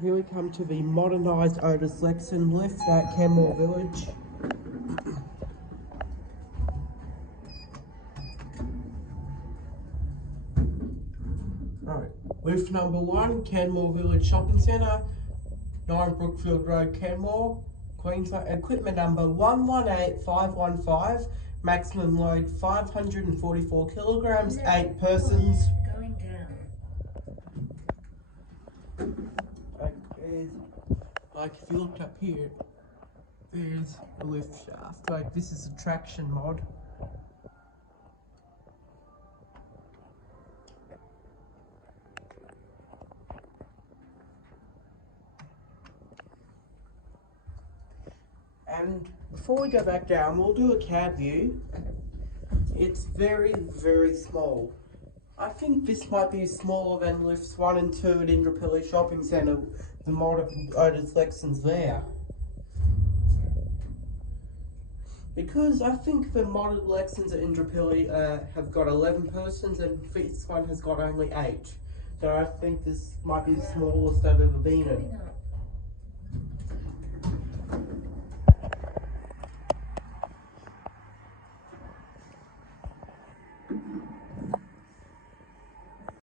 Here we come to the modernised Otis Lexan lift at Kenmore Village. Right, lift number 1, Kenmore Village Shopping Centre, 9 Brookfield Road, Kenmore, Queensland. Equipment number 118515, maximum load 544 kilograms, 8 persons. Going down. Like if you looked up here, there's a lift shaft. Like this is a traction mod. And before we go back down, we'll do a cab view. It's very, very small. I think this might be smaller than lifts 1 and 2 at Indooroopilly Shopping Centre. The mod of Otis Lexan's there. Because I think the modded Lexans at Indooroopilly have got 11 persons and this one has got only 8. So I think this might be the smallest I've ever been in.